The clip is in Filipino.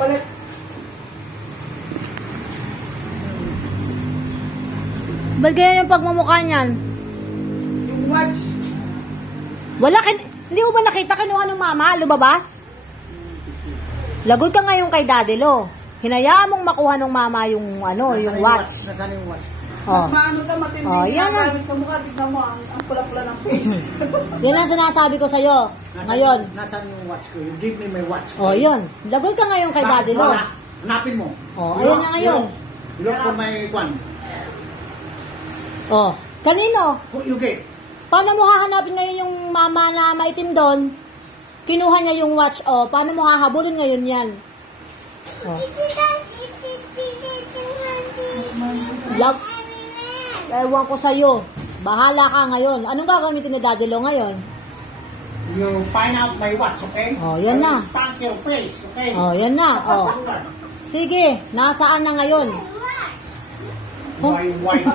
Palit. Ba't ganyan yung pagmumukha niyan? Yung watch. Hindi mo ba nakita kinuha ng mama? Lumabas? Lagot ka ngayon kay Daddy Lo. Hinayaan mong makuha ng mama yung yung watch. Nasaan yung watch? Oh. Mas maano ka, matindi Oh, yan na. gamit sa mukha. Tignan mo, ang pula-pula ng face. Yan ang sinasabi ko sa'yo. Ngayon. Nasaan yung watch ko? You give me my watch. Oh, yun. Lagot ka ngayon kay Daddy Lo. Wala. Hanapin mo. Oh, ayun na ngayon. Look for my one. Oh, kanino? Who you get? Paano mo hahanapin ngayon yung mama na maitim doon? Kinuha niya yung watch. Oh, paano mo hahabulin ngayon yan? Oh. Ewan ko sa'yo. Bahala ka ngayon. Anong gagamitin ni Daddy Lo ngayon? You find out my watch, okay? Oh, yan na. Spank your face, okay? Oh, yan na. Oh. Sige, nasaan na ngayon? Why ka?